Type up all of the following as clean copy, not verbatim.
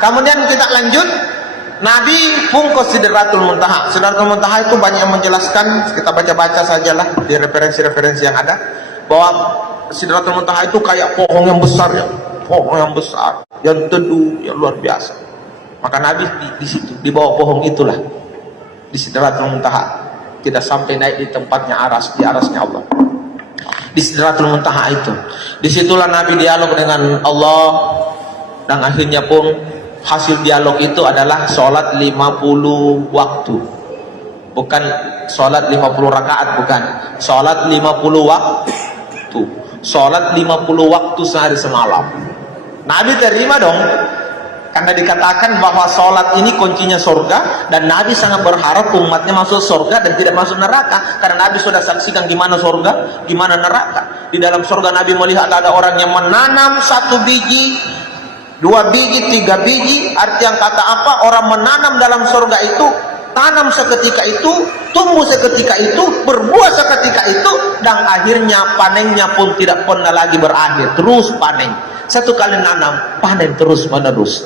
Kemudian kita lanjut. Nabi pun ke Sidratul Muntaha. Sidratul Muntaha itu banyak yang menjelaskan, kita baca-baca sajalah di referensi-referensi yang ada, bahwa Sidratul Muntaha itu kayak pohon yang besar, ya, pohon yang besar, yang teduh, yang luar biasa. Maka Nabi di situ, di bawah pohon itulah, di Sidratul Muntaha, tidak sampai naik di tempatnya aras, di arasnya Allah. Di Sidratul Muntaha itu, disitulah Nabi dialog dengan Allah, dan akhirnya pun hasil dialog itu adalah sholat 50 waktu, bukan sholat 50 rakaat, bukan sholat 50 waktu, sholat 50 waktu sehari semalam. Nabi terima dong, karena dikatakan bahwa sholat ini kuncinya surga, dan Nabi sangat berharap umatnya masuk surga dan tidak masuk neraka, karena Nabi sudah saksikan gimana surga, gimana neraka. Di dalam surga Nabi melihat ada orang yang menanam 1 biji, 2 biji, 3 biji. Arti yang kata apa? Orang menanam dalam surga itu, tanam seketika itu, tumbuh seketika itu, berbuah seketika itu, dan akhirnya panennya pun tidak pernah lagi berakhir, terus panen. Satu kali nanam, panen terus menerus.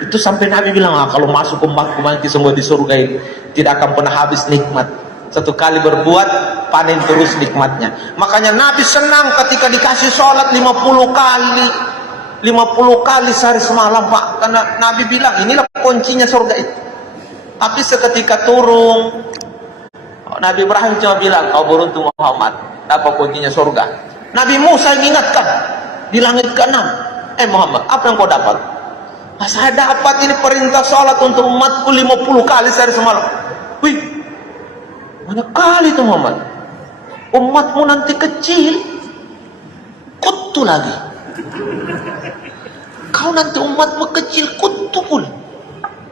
Itu sampai Nabi bilang, kalau masuk umatku nanti semua di surga ini tidak akan pernah habis nikmat. Satu kali berbuat, panen terus nikmatnya. Makanya Nabi senang ketika dikasih sholat 50 kali, 50 kali sehari semalam, Pak, karena Nabi bilang inilah kuncinya surga itu. Tapi seketika turun, Nabi Ibrahim cuma bilang, kau beruntung Muhammad, apa kuncinya surga. Nabi Musa mengingatkan di langit ke-6, Muhammad, apa yang kau dapat? Saya dapat ini perintah sholat untuk umatku 50 kali sehari semalam. Wih, banyak kali itu Muhammad. Umatmu nanti kecil, kutu lagi. Kau nanti umatmu kecil, kutu pun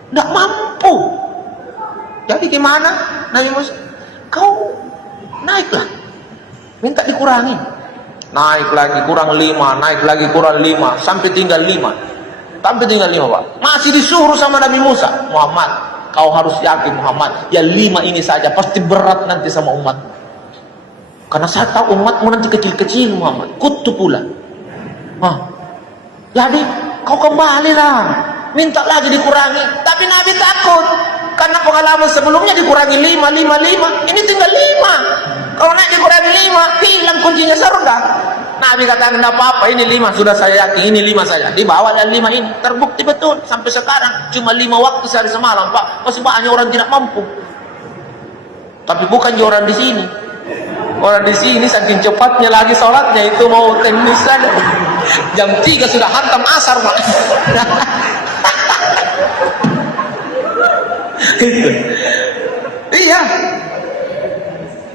tidak mampu. Jadi gimana Nabi Musa? Kau naiklah, minta dikurangi, naik lagi kurang 5, naik lagi kurang 5, sampai tinggal 5, sampai tinggal 5, Pak. Masih disuruh sama Nabi Musa, Muhammad, kau harus yakin Muhammad, ya 5 ini saja pasti berat nanti sama umatmu, karena saya tahu umatmu nanti kecil-kecil Muhammad, kutu pula. Jadi kau kembalilah, minta lagi dikurangi. Tapi Nabi takut, karena pengalaman sebelumnya dikurangi 5, ini tinggal 5. Kalau naik dikurangi 5, hilang kuncinya surga. Nabi katakan, tidak apa-apa, ini 5 sudah saya yakin, ini 5 saja. Dibawa dan 5 ini terbukti betul sampai sekarang cuma 5 waktu sehari semalam, Pak. Masih banyak orang tidak mampu. Tapi bukan orang di sini. Orang di sini saking cepatnya lagi sholatnya itu mau teknis saja. Jam 3 sudah hantam asar, Pak. Iya.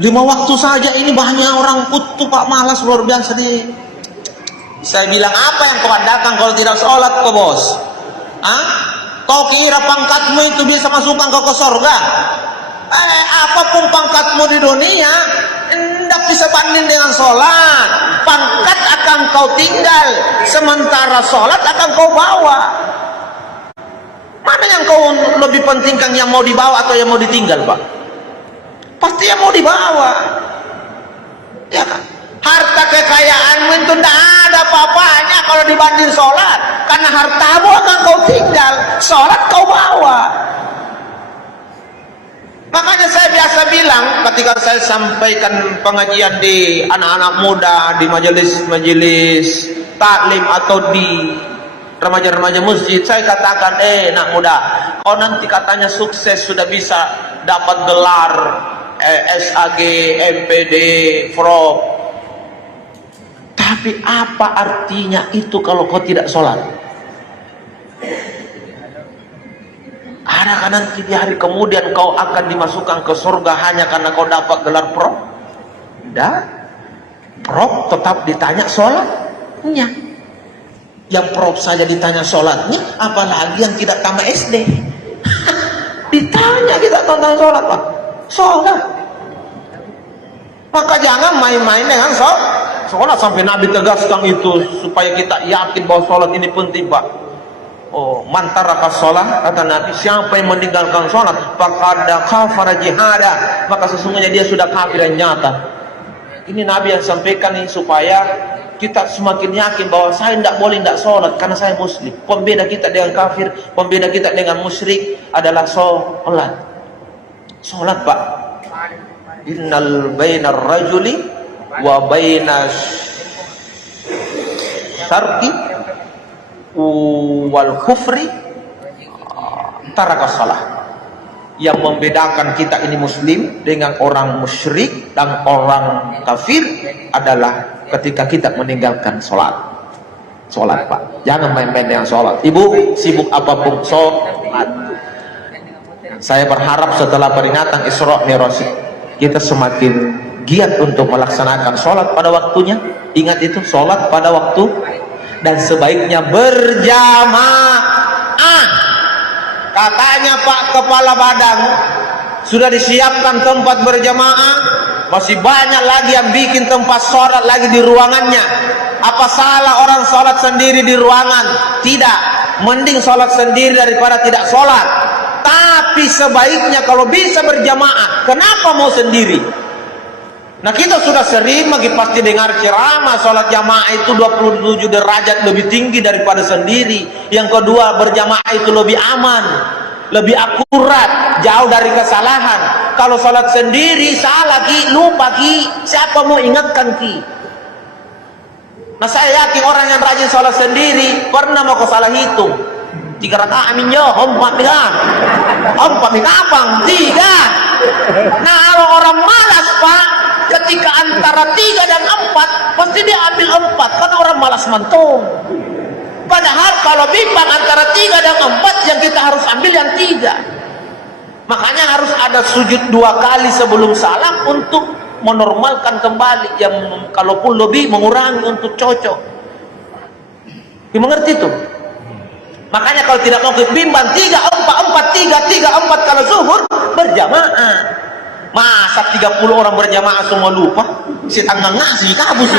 5 waktu saja ini banyak orang kutu, Pak, malas luar biasa deh. Saya bilang, apa yang kau adakan kalau tidak sholat kau, bos? Kau kira pangkatmu itu bisa masukkan kau ke surga? Apapun pangkatmu di dunia tidak bisa banding dengan sholat. Pangkat akan kau tinggal, sementara sholat akan kau bawa. Mana yang kau lebih pentingkan, yang mau dibawa atau yang mau ditinggal, Pak? Pasti yang mau dibawa, ya kan? Harta kekayaanmu itu tidak ada apa-apanya kalau dibanding sholat, karena hartamu akan kau tinggal, sholat kau bawa. Makanya saya biasa bilang ketika saya sampaikan pengajian di anak-anak muda, di majelis taklim atau di remaja-remaja masjid, saya katakan, nak muda, kau nanti katanya sukses sudah bisa dapat gelar SAG, MPD, FROP. Tapi apa artinya itu kalau kau tidak sholat? Adakah nanti di hari kemudian kau akan dimasukkan ke surga hanya karena kau dapat gelar PROP? Tidak. PROP tetap ditanya sholatnya. Yang PROP saja ditanya sholatnya, apalagi yang tidak tamat SD. Ditanya kita tentang sholat, Pak. Sholat. Maka jangan main-main dengan sholat. Sampai Nabi tegaskan itu supaya kita yakin bahwa sholat ini penting, Pak. Man taraka sholat, kata Nabi, siapa yang meninggalkan sholat, faqad kafara jihada, maka sesungguhnya dia sudah kafir yang nyata. Ini Nabi yang sampaikan ini supaya kita semakin yakin bahwa saya tidak boleh tidak sholat karena saya muslim. Pembeda kita dengan kafir, pembeda kita dengan musyrik adalah sholat. Sholat, Pak. Innal bainar rajuli wa bainas syarqi wal kufri taraka shalah. Yang membedakan kita ini muslim dengan orang musyrik dan orang kafir adalah ketika kita meninggalkan sholat. Sholat, Pak. Jangan main-main dengan sholat. Ibu sibuk apapun, sholat. Saya berharap setelah peringatan Isra Mi'raj kita semakin giat untuk melaksanakan sholat pada waktunya. Ingat itu, sholat pada waktu, dan sebaiknya berjamaah. Katanya Pak Kepala Badan sudah disiapkan tempat berjamaah, masih banyak lagi yang bikin tempat sholat lagi di ruangannya. Apa salah orang sholat sendiri di ruangan? Tidak, mending sholat sendiri daripada tidak sholat. Tapi sebaiknya kalau bisa berjamaah. Kenapa mau sendiri? Nah, kita sudah sering pasti dengar ceramah sholat jamaah itu 27 derajat lebih tinggi daripada sendiri. Yang kedua, berjamaah itu lebih aman, lebih akurat, jauh dari kesalahan. Kalau sholat sendiri salah ki, lupa ki, siapa mau ingatkan ki? Nah, saya yakin orang yang rajin sholat sendiri pernah mau salah hitung. 3 rakaat amin yo, 4 kan? 4 kapang 3. Nah, kalau orang malas, Pak, ketika antara 3 dan 4 pasti dia ambil 4 karena orang malas mantung. Padahal kalau bimbang antara 3 dan 4, yang kita harus ambil yang 3. Makanya harus ada sujud 2 kali sebelum salam untuk menormalkan kembali, yang kalaupun lebih mengurangi untuk cocok. Mengerti itu? Makanya kalau tidak mau bimbang 3, 4, 3, 4 kalau zuhur berjamaah. Masa 30 orang berjamaah semua lupa? Setengah ngasih kabus.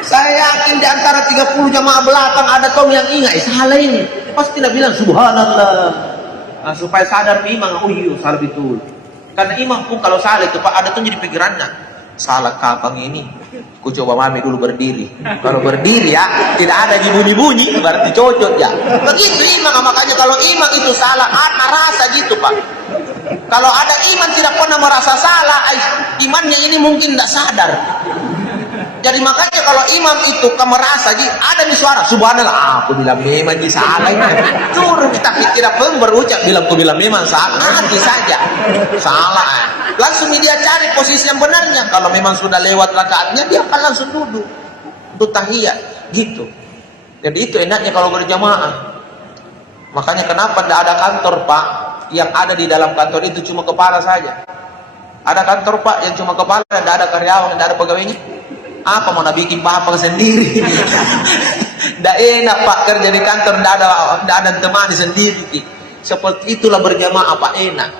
Saya yakin di antara 30 jamaah belakang ada kaum yang ingat, salah ini. Pasti tidak bilang subhanallah. Nah, supaya sadar imam, oh iya salah betul. Karena imam pun kalau salah itu, Pak, ada tuh jadi pikirannya. Salah kapan ini? Ku coba mami dulu berdiri. Kalau berdiri ya, tidak ada bunyi-bunyi, berarti cocok ya. Begitu imam, makanya kalau imam itu salah, ada rasa gitu, Pak. Kalau ada iman tidak pernah merasa salah, imannya ini mungkin tidak sadar. Jadi makanya kalau imam itu kamu merasa ada nih suara subhanallah, aku bilang memang di salah ini. Turun kita tidak pun berucap bilang aku bilang memang salah, nanti saja salah. Langsung dia cari posisi yang benarnya. Kalau memang sudah lewat rakaatnya, dia akan langsung duduk untuk tahiyat gitu. Jadi itu enaknya kalau berjamaah. Makanya kenapa tidak ada kantor, Pak? Yang ada di dalam kantor itu cuma kepala saja. Ada kantor, Pak, yang cuma kepala, tidak ada karyawan, tidak ada pegawainya. Apa mau bikin apa sendiri? Tidak enak, Pak, kerja di kantor, tidak ada teman sendiri. Seperti itulah berjamaah, Pak, enak.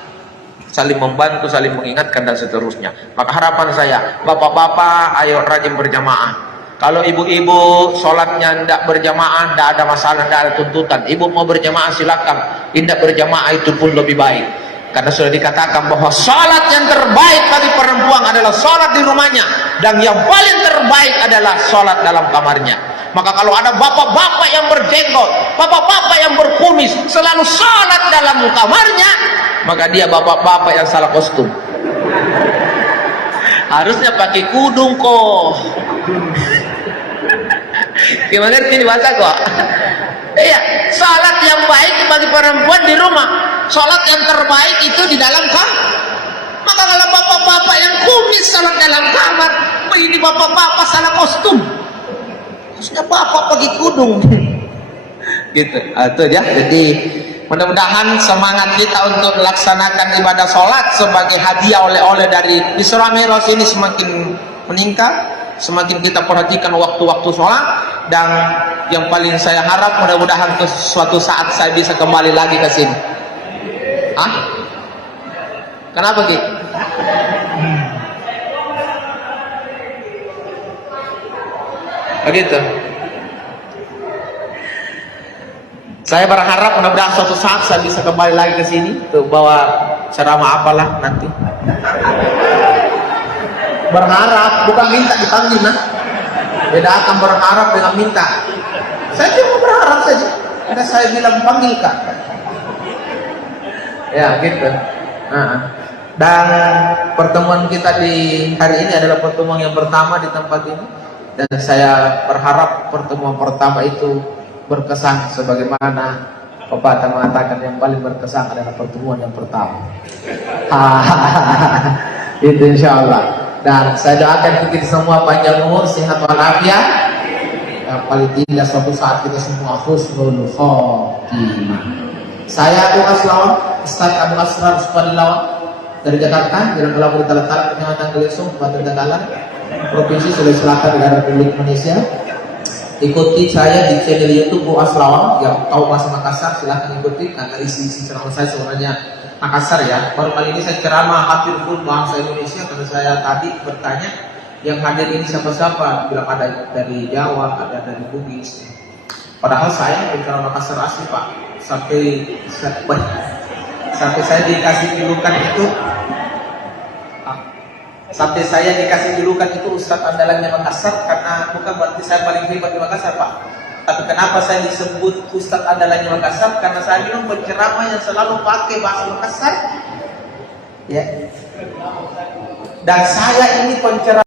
Saling membantu, saling mengingatkan dan seterusnya. Maka harapan saya, bapak-bapak, ayo rajin berjamaah. Kalau ibu-ibu sholatnya tidak berjamaah, tidak ada masalah, tidak ada tuntutan. Ibu mau berjamaah silakan. Tidak berjamaah itu pun lebih baik. Karena sudah dikatakan bahwa sholat yang terbaik bagi perempuan adalah sholat di rumahnya. Dan yang paling terbaik adalah sholat dalam kamarnya. Maka kalau ada bapak-bapak yang berjenggot, bapak-bapak yang berkumis, selalu sholat dalam kamarnya, maka dia bapak-bapak yang salah kostum. Harusnya pakai kudung kok. Gimana ini bahasa kok? Iya, salat yang baik bagi perempuan di rumah, salat yang terbaik itu di dalam kamar. Maka kalau bapak-bapak yang kumis salat dalam kamar, ini bapak-bapak salah kostum. Harusnya bapak pakai kudung. Gitu, itu ya. Jadi mudah-mudahan semangat kita untuk melaksanakan ibadah sholat sebagai hadiah oleh-oleh dari Isra Mi'raj ini semakin meningkat, semakin kita perhatikan waktu-waktu sholat. Dan yang paling saya harap mudah-mudahan suatu saat saya bisa kembali lagi ke sini. Hah? Kenapa gitu? Begitu. Saya berharap mudah-mudahan suatu saat saya bisa kembali lagi ke sini untuk bawa ceramah apalah nanti. Berharap, bukan minta dipanggil, nah. Beda akan berharap dengan minta. Saya cuma berharap saja. Karena saya bilang panggil Kak. Ya gitu. Dan pertemuan kita di hari ini adalah pertemuan yang pertama di tempat ini. Dan saya berharap pertemuan pertama itu berkesan sebagaimana Bapak mengatakan yang paling berkesan adalah pertemuan yang pertama. Itu insya Allah. Dan saya doakan kita semua panjang umur, sehat walafiat. Yang paling tidak suatu saat kita semua husnul khotimah. Saya Abu Aslawan, Ustaz Abu Asrar Subhanallawan dari Jakarta, Jalan Kelapa di Talat-Talat, Kecamatan Gelesung, Kabupaten Tegalan, Provinsi Sulawesi Selatan, Negara Republik Indonesia. Ikuti saya di channel YouTube Bu Aslawan yang tahu bahasa Makassar, silahkan ikuti karena isi ceramah saya sebenarnya Makassar ya. Baru kali ini saya ceramah hampir full bahasa Indonesia karena saya tadi bertanya yang hadir ini siapa-siapa, bilang ada dari Jawa, ada dari Bugis. Padahal saya bicara Makassar asli Pak. Sampai saya dikasih julukan itu. Sampai saya dikasih julukan itu Ustadz andalannya Makassar karena bukan berarti saya paling hebat di Makassar Pak. Tapi kenapa saya disebut Ustadz andalannya Makassar? Karena saya bilang penceramah yang selalu pakai bahasa Makassar. Ya. Dan saya ini penceramah